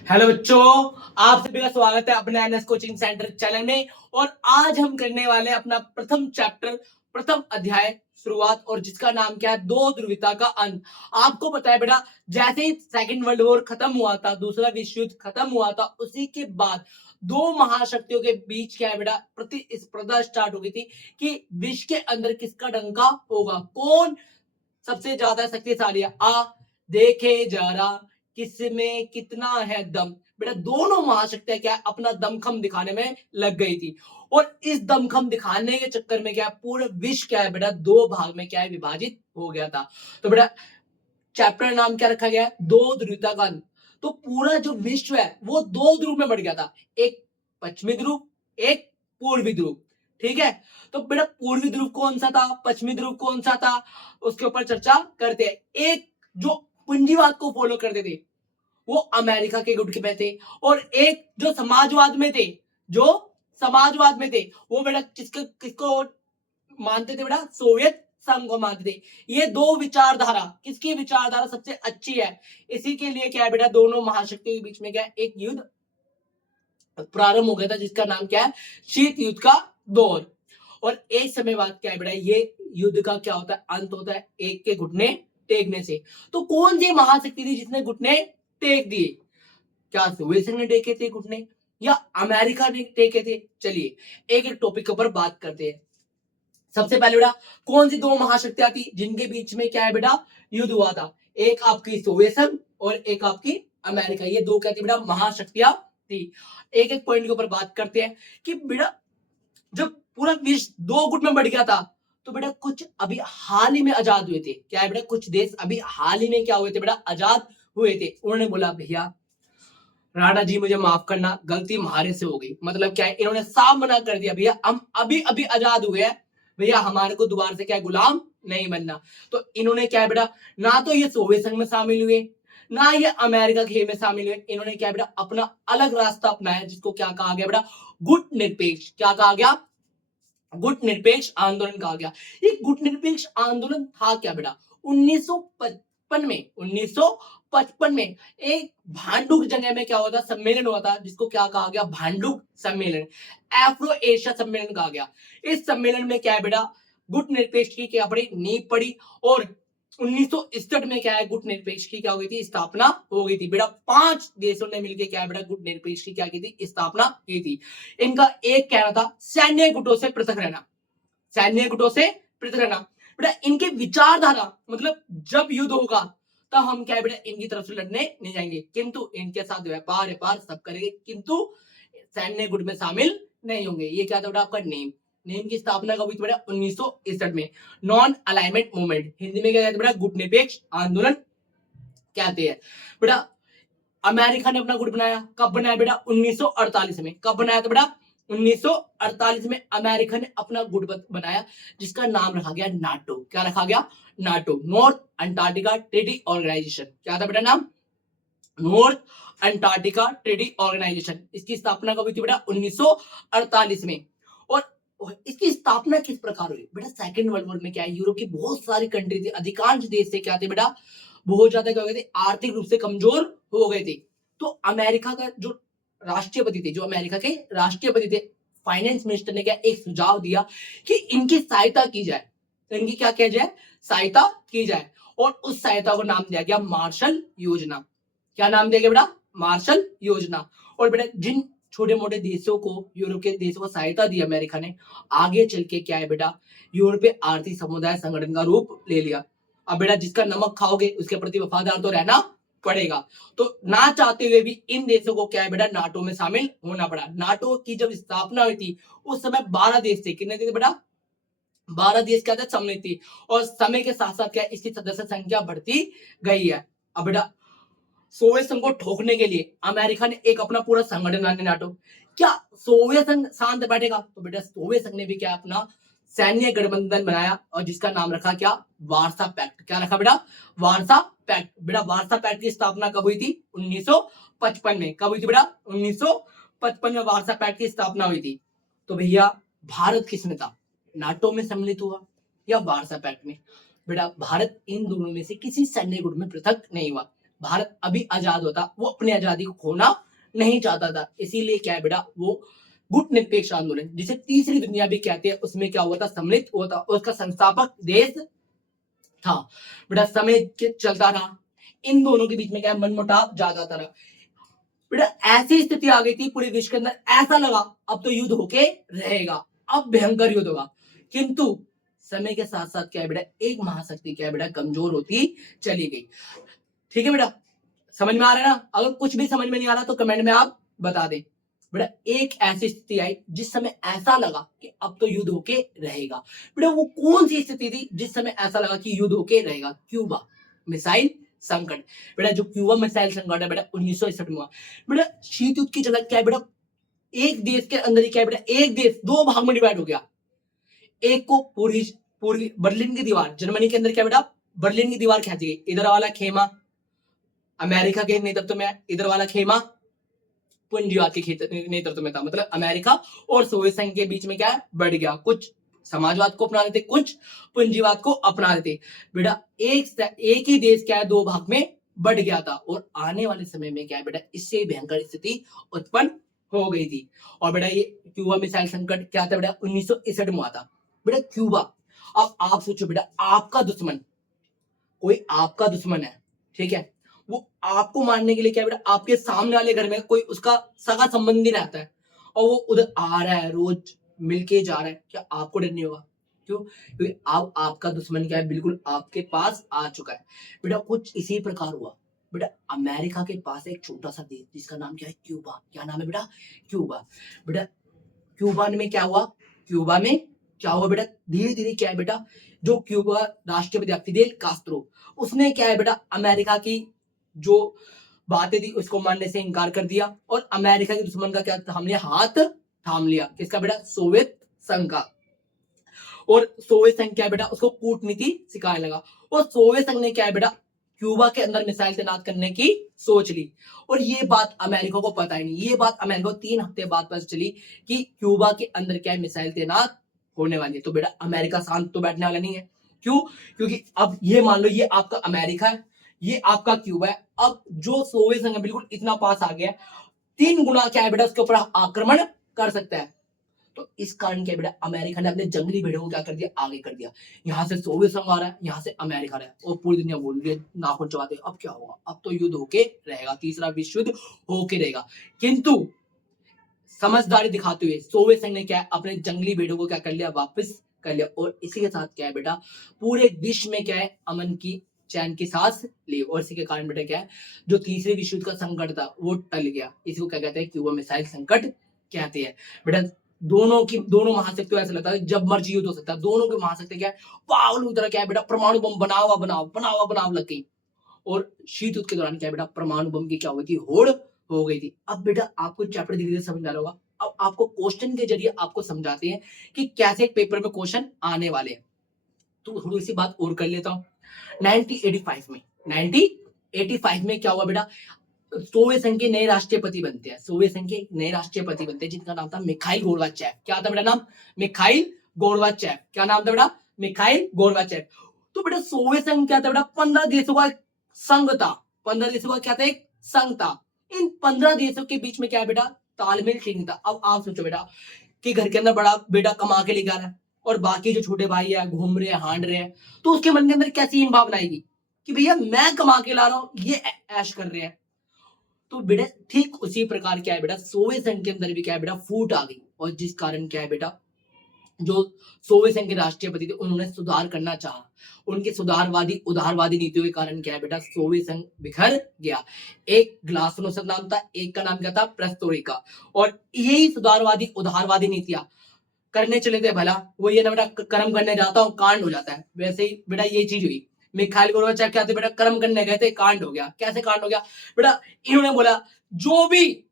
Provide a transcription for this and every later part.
Hello बच्चों, आप सभी का स्वागत है अपने एनएस कोचिंग सेंटर चैनल में। और आज हम करने वाले अपना प्रथम चैप्टर, प्रथम अध्याय शुरुआत, और जिसका नाम क्या है, दो ध्रुवीयता का अंत। आपको पता है बेटा, जैसे ही सेकंड वर्ल्ड वॉर खत्म हुआ था, दूसरा विश्व युद्ध खत्म हुआ था, उसी के बाद दो महाशक्तियों के बीच क्या है बेटा, प्रतिस्पर्धा स्टार्ट हो गई थी कि विश्व के अंदर किसका डंका होगा, कौन सबसे ज्यादा शक्तिशाली है। देखे जरा किसमें कितना है दम। बेटा दोनों महाशक्तियां क्या है, अपना दमखम दिखाने में लग गई थी। और इस दमखम दिखाने के चक्कर में क्या है, पूरा विश्व क्या है बेटा, दो भाग में क्या है, विभाजित हो गया था। तो बेटा चैप्टर नाम क्या रखा गया है, दो ध्रुवीयता का अंत। तो पूरा जो विश्व है वो दो ध्रुव में बढ़ गया था, एक पश्चिमी ध्रुव, एक पूर्वी ध्रुव। ठीक है। तो बेटा पूर्वी ध्रुव कौन सा था, पश्चिमी ध्रुव कौन सा था, उसके ऊपर चर्चा करते हैं। एक जो पूंजीवाद को फॉलो करते थे वो अमेरिका के गुट में थे, और एक जो समाजवाद में थे, जो समाजवाद में थे, वो बेटा किसको किसको मानते थे बेटा, सोवियत संघ को मानते थे। ये दो विचारधारा, किसकी विचारधारा सबसे अच्छी है, इसी के लिए क्या है बेटा, दोनों महाशक्तियों के बीच में क्या है, एक युद्ध प्रारंभ हो गया था, जिसका नाम क्या है, शीत युद्ध का दौर। और एक समय बाद क्या है बेटा, ये युद्ध का क्या होता है, अंत होता है एक के घुटने टेकने से। तो कौन सी महाशक्ति थी जिसने घुटने टेक दिए, क्या सोवियत संघ ने टेके थे घुटने, या अमेरिका ने टेके थे। चलिए एक एक टॉपिक के ऊपर बात करते हैं। सबसे पहले बेटा कौन सी दो महाशक्तियां थी जिनके बीच में क्या है बेटा, युद्ध हुआ था। एक आपकी सोवियत संघ और एक आपकी अमेरिका, ये दो क्या थी बेटा, महाशक्तियां थी। एक एक पॉइंट के ऊपर बात करते हैं कि बेटा जब पूरा विश्व दो गुट में बढ़ गया था, तो बेटा कुछ अभी हाल ही में आजाद हुए थे। क्या है बेटा, कुछ देश अभी हाल ही में क्या हुए थे बेटा, आजाद हुए थे। उन्होंने बोला भैया राणा जी मुझे माफ करना, गलती हमारे से हो गई। मतलब क्या है, इन्होंने साफ मना कर दिया भैया हम अभी अभी आजाद हुए हैं, भैया हमारे को दोबारा से क्या है, गुलाम नहीं बनना। तो इन्होंने क्या है बेटा, ना तो ये सोवियत संघ में शामिल हुए, ना ये अमेरिका के में शामिल हुए। इन्होंने क्या है बेटा, अपना अलग रास्ता अपनाया, जिसको क्या कहा गया बेटा, गुट निरपेक्ष। क्या कहा गया, गुट निरपेक्ष आंदोलन कहा गया। ये गुट निरपेक्ष आंदोलन था क्या बेटा, 1955 में एक भांडुप जगह में क्या हुआ था, सम्मेलन हुआ था, जिसको क्या कहा गया, भांडुप सम्मेलन, अफ्रो एशिया सम्मेलन कहा गया। इस सम्मेलन में क्या है बेटा, गुट निरपेक्ष की क्या पड़ी, नींव पड़ी। और 1961 में क्या है, गुट निरपेक्ष की क्या हो गई थी, स्थापना हो गई थी। बेटा 5 देशों ने मिलकर क्या है बेटा, गुट निरपेक्ष की क्या की थी, स्थापना की थी। इनका एक कहना था सैन्य गुटों से पृथक रहना, सैन्य गुटों से पृथक रहना। बेटा इनके विचारधारा, मतलब जब युद्ध होगा तब हम क्या है बेटा, इनकी तरफ से लड़ने नहीं जाएंगे, किंतु इनके साथ व्यापार व्यापार सब करेंगे, किंतु सैन्य गुट में शामिल नहीं होंगे। ये क्या था बेटा, आपका नेम नेम की स्थापना कब हुई थी बेटा, 1961 में। नॉन अलाइनमेंट मूवमेंट, हिंदी में क्या कहते हैं बेटा, गुट निरपेक्ष आंदोलन कहते हैं। बेटा अमेरिका ने अपना गुट बनाया, कब बनाया बेटा, 1948 में। कब बनाया था बेटा, 1948 में अमेरिका ने अपना गुट बनाया, जिसका नाम रखा गया नाटो। क्या रखा गया, NATO, North Antarctica treaty organization. क्या था बेटा नाम, नॉर्थ अंटार्कटिका ट्रेडी ऑर्गेनाइजेशन। इसकी स्थापना कब हुई थी बेटा, 1948 में। और इसकी स्थापना किस प्रकार हुई बेटा, सेकेंड वर्ल्ड वॉर में क्या है, यूरोप की बहुत सारी कंट्री थी, अधिकांश देश से क्या थे बेटा, बहुत ज्यादा क्या हो गए थे, आर्थिक रूप से कमजोर हो गए थे। तो अमेरिका का जो राष्ट्रपति थे, जो अमेरिका के राष्ट्रपति थे, फाइनेंस मिनिस्टर ने क्या एक सुझाव दिया कि इनकी सहायता की जाए, इनकी क्या किया जाए, सहायता की जाए। और उस सहायता को नाम दिया गया मार्शल योजना। क्या नाम दिया गया बेटा, मार्शल योजना। और बेटा जिन छोटे मोटे देशों को, यूरोप के देशों को सहायता दी अमेरिका ने, आगे चल के क्या है बेटा, यूरोपीय आर्थिक समुदाय संगठन का रूप ले लिया। अब बेटा जिसका नमक खाओगे उसके प्रति वफादार तो रहना पड़ेगा। तो ना चाहते हुए भी इन देशों को क्या है बेटा, नाटो में शामिल होना पड़ा। नाटो की जब स्थापना हुई थी उस समय 12 देश थे। कितने थे बेटा, 12 देश क्या थे, सम्मिलित थी। और समय के साथ साथ क्या इसकी सदस्य संख्या बढ़ती गई है। अब बेटा सोवियत संघ को ठोकने के लिए अमेरिका ने एक अपना पूरा संगठन बनाया, नाटो। क्या सोवियत संघ शांत बैठेगा, तो बेटा सोवियत संघ ने भी क्या अपना सैन्य गठबंधन बनाया, और जिसका नाम रखा क्या, वार्सा पैक्ट। क्या रखा बेटा, वार्सा पैक्ट। बेटा वार्सा पैक्ट की स्थापना कब हुई थी, 1955 में। कब हुई थी बेटा, 1955 में वार्सा पैक्ट की स्थापना हुई थी। तो भैया भारत किसमें था, नाटो में सम्मिलित हुआ या वार्सा पैक्ट में। बेटा भारत इन दोनों में से किसी सैन्य गुट में पृथक नहीं हुआ। भारत अभी आजाद होता, वो अपनी आजादी को खोना नहीं चाहता था। इसीलिए क्या है बेटा, वो गुट निरपेक्ष आंदोलन, जिसे तीसरी दुनिया भी कहते हैं, उसमें क्या हुआ था, सम्मिलित हुआ था, और उसका संस्थापक देश था। बेटा समय चलता रहा, इन दोनों के बीच में क्या है, मनमुटाव ज्यादा था। बेटा ऐसी स्थिति आ गई थी पूरे विश्व के अंदर, ऐसा लगा अब तो युद्ध होके रहेगा, अब भयंकर युद्ध होगा। किंतु समय के साथ साथ क्या है बेटा, एक महाशक्ति क्या है बेटा, कमजोर होती चली गई। ठीक है बेटा, समझ में आ रहा है ना? अगर कुछ भी समझ में नहीं आ रहा तो कमेंट में आप बता दें। बेटा एक ऐसी स्थिति आई जिस समय ऐसा लगा कि अब तो युद्ध होके रहेगा। बेटा वो कौन सी स्थिति थी जिस समय ऐसा लगा कि युद्ध होके रहेगा? क्यूबा मिसाइल संकट। बेटा जो क्यूबा मिसाइल संकट है बेटा 1961 में हुआ। बेटा शीत युद्ध की झलक क्या है बेटा, एक देश के अंदर ही क्या है बेटा, एक देश दो भाग में डिवाइड हो गया। एक को पूरी पूरी बर्लिन की दीवार, जर्मनी के अंदर क्या बेटा, बर्लिन की दीवार खींची गई। इधर वाला खेमा अमेरिका के नेतृत्व में, इधर वाला खेमा पूंजीवाद के नेतृत्व में था। मतलब अमेरिका और सोवियत संघ के बीच में क्या है, बढ़ गया। कुछ समाजवाद को अपना लेते, कुछ पूंजीवाद को अपना लेते। बेटा एक ही देश क्या है, दो भाग में बढ़ गया था। और आने वाले समय में क्या है बेटा, इससे भयंकर स्थिति उत्पन्न हो गई थी। और बेटा ये क्यूबा मिसाइल संकट क्या था बेटा, 1961 में हुआ था। बेटा क्यूबा, अब आप सोचो बेटा, आपका दुश्मन, कोई आपका दुश्मन है, ठीक है, वो आपको मारने के लिए क्या बेटा, आपके सामने वाले घर में कोई उसका सगा संबंधी रहता है, और वो उधर आ रहा है, रोज मिलके जा रहा है, क्या आपको डर नहीं होगा? क्यों? क्योंकि अब आपका दुश्मन क्या है, बिल्कुल आपके पास आ चुका है। बेटा कुछ इसी प्रकार हुआ। बेटा अमेरिका के पास एक छोटा सा देश जिसका नाम क्या है, क्यूबा। क्या नाम है बेटा? क्यूबा। बेटा क्यूबा में क्या हुआ, क्यूबा में क्या हुआ बेटा, धीरे धीरे क्या है बेटा, जो क्यूबा राष्ट्रपति फिदेल कास्त्रो, उसने क्या है बेटा, अमेरिका की जो बातें थी उसको मानने से इनकार कर दिया, और अमेरिका के दुश्मन का क्या हमने हाथ थाम लिया। किसका बेटा? सोवियत संघ का। और सोवियत संघ क्या है बेटा, उसको कूटनीति सिखाने लगा। और सोवियत संघ ने क्या है बेटा, क्यूबा के अंदर मिसाइल तैनात करने की सोच ली। और ये बात अमेरिका को पता ही नहीं, ये बात अमेरिका को 3 हफ्ते बाद पता चली कि क्यूबा के अंदर क्या है, मिसाइल तैनात होने वाली है। तो बेटा अमेरिका शांत तो बैठने वाला नहीं है। क्यों? क्योंकि अब ये मान लो, ये आपका अमेरिका है, ये आपका क्यूबा है। अब जो सोवियत संघ बिल्कुल इतना पास आ गया, 3 गुना क्या है बेटा, उसके ऊपर आक्रमण कर सकता है। तो इस कारण क्या बेटा, अमेरिका ने अपने जंगली भेड़ों को क्या कर दिया, आगे कर दिया। यहाँ से सोवियत संघ आ रहा है, यहाँ से अमेरिका रहा है, और पूरी दुनिया बोल रही है नाखून चबाते, अब क्या होगा, अब तो युद्ध होके रहेगा, तीसरा विश्व युद्ध होके रहेगा। किंतु समझदारी दिखाते हुए सोवियत संघ ने क्या है, अपने जंगली भेड़ों को क्या कर लिया, वापस कर लिया। और इसी के साथ क्या है बेटा, पूरे विश्व में क्या है, अमन की चैन की सांस ली। और इसी के कारण बेटा क्या है, जो तीसरे विश्व युद्ध का संकट था वो टल गया। इसी को क्या कहते हैं, क्यूबा मिसाइल संकट कहते हैं। बेटा दोनों महाशक्तियों, ऐसा लगता है जब मर्जी युद्ध हो सकता है। दोनों के महाशक्ति क्या है, पागल की तरह क्या है बेटा, परमाणु बम बनावा लग गई। और शीत युद्ध के दौरान क्या है बेटा, परमाणु बम की क्या हुई थी, होड़ हो गई थी। अब बेटा आपको चैप्टर धीरे धीरे समझ आ रहा होगा। अब आपको क्वेश्चन के जरिए आपको समझाते हैं कि कैसे पेपर में क्वेश्चन आने वाले हैं। तो थोड़ी सी बात और कर लेता हूँ। 1985 में क्या हुआ बेटा, सोवियत संघ के नए राष्ट्रपति बनते हैं। सोवियत संघ के नए राष्ट्रपति बनते हैं जिनका नाम था मिखाइल गोर्बाचेव। क्या था बेटा नाम? Mikhail Gorbachev. क्या नाम था बेटा? Mikhail Gorbachev. तो बेटा सोवियत संघ क्या था बेटा, 15 देशों का संघ था। 15 देशों का क्या था, एक संघ था। इन 15 देशों के बीच में क्या है बेटा, तालमेल ठीक नहीं था। अब आप सोचो बेटा कि घर के अंदर बड़ा बेटा कमा के लेकर आ रहा है, और बाकी जो छोटे भाई है घूम रहे हैं, हांड रहे हैं, तो उसके मन के अंदर कैसी हीन भावना आएगी कि भैया मैं कमा के ला रहा हूं, ये ऐश कर रहे हैं। तो बेटा ठीक उसी प्रकार क्या है बेटा, सोवियत संघ के अंदर भी क्या है बेटा, फूट आ गई। और जिस कारण क्या है बेटा, जो सोवियत संघ के राष्ट्रपति थे उन्होंने सुधार करना चाहा। उनके सुधारवादी उदारवादी नीतियों के कारण क्या है बेटा, सोवियत संघ बिखर गया। एक ग्लासनोस्ट नाम था, एक का नाम क्या था, पेरेस्ट्रोइका। और यही सुधारवादी उदारवादी नीतियां करने चले थे भला, वो ये ना बेटा कर्म करने जाता हूँ कांड हो जाता है, वैसे ही बेटा ये चीज हुई। मिखाइल गोर्बाचेव क्या थे बेटा, कर्म करने गए थे, कांड हो गया। कैसे कांड हो गया बेटा, इन्होंने बोला जो भी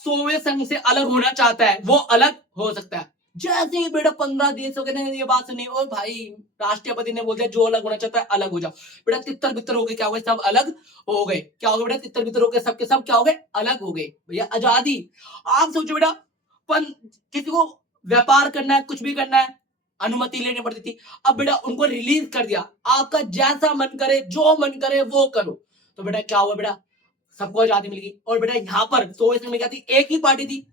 सोवियत संघ से अलग होना चाहता है वो अलग हो सकता है। जैसे ही बेटा 15 देशों के ने ये बात सुनी, और भाई राष्ट्रपति ने बोल दिया जो अलग होना चाहता है अलग हो जाओ। बेटा तितर बितर हो गए, क्या हो गए, सब अलग हो गए। क्या हो गया बेटा, तितर बितर हो गए, सबके सब क्या हो गए, अलग हो गए। भैया आजादी। आप सोचो बेटा, किसी को व्यापार करना है, कुछ भी करना है, अनुमति लेनी पड़ती थी। अब बेटा उनको रिलीज कर दिया, आपका जैसा मन करे, जो मन करे वो करो। तो बेटा क्या हुआ बेटा, सबको आजादी मिल गई। और बेटा यहाँ पर सोवियत संघ में क्या थी, एक ही पार्टी थी,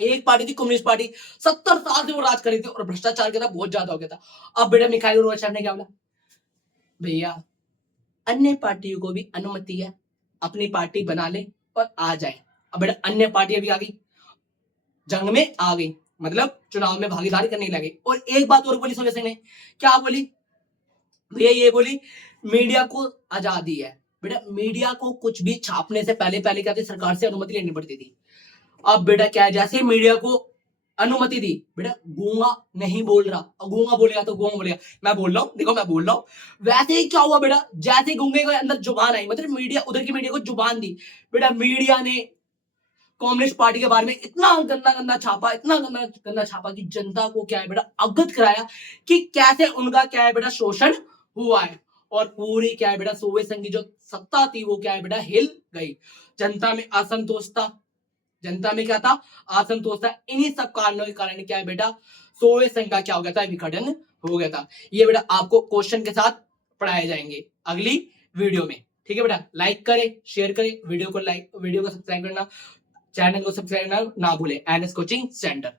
एक पार्टी थी कम्युनिस्ट पार्टी। 70 साल से वो राज कर रही थी और भ्रष्टाचार क्या था, बहुत ज्यादा हो गया था। अब बेटा मिखाइल गोर्बाचेव ने क्या बोला, भैया अन्य पार्टियों को भी अनुमति है, अपनी पार्टी बना ले और आ जाए। अब बेटा अन्य पार्टियां भी आ गई, जंग में आ गई, मतलब चुनाव में भागीदारी करने लगे। और एक बात और बोली सोवियत संघ ने, क्या बोली भैया, ये बोली मीडिया को आजादी है। बेटा मीडिया को कुछ भी छापने से पहले पहले क्या थी, सरकार से अनुमति लेनी पड़ती थी। अब बेटा क्या है, जैसे मीडिया को अनुमति दी, बेटा गूंगा नहीं बोल रहा, और गूंगा बोलेगा तो गूंगा बोलेगा, मैं बोल रहा हूँ, देखो मैं बोल रहा हूँ। वैसे ही क्या हुआ बेटा, जैसे गूंगे के अंदर जुबान आई, मतलब मीडिया, उधर की मीडिया को जुबान दी, बेटा मीडिया ने कम्युनिस्ट पार्टी के बारे में इतना गंदा गंदा छापा, इतना गंदा गंदा छापा कि जनता को क्या है बेटा अवगत कराया कि कैसे उनका क्या है बेटा शोषण हुआ है। और पूरी क्या है बेटा सोवियत संघ की जो सत्ता थी वो क्या है बेटा हिल गई। जनता में असंतोष था, जनता में क्या था, असंतोष था। इन्हीं सब कारणों के कारण क्या है बेटा सोवियत संघ का क्या हो गया था, विघटन हो गया था। ये बेटा आपको क्वेश्चन के साथ पढ़ाए जाएंगे अगली वीडियो में। ठीक है बेटा, लाइक करें, शेयर करें, वीडियो को सब्सक्राइब करना, चैनल को सब्सक्राइब करना ना भूलें। NS coaching centre.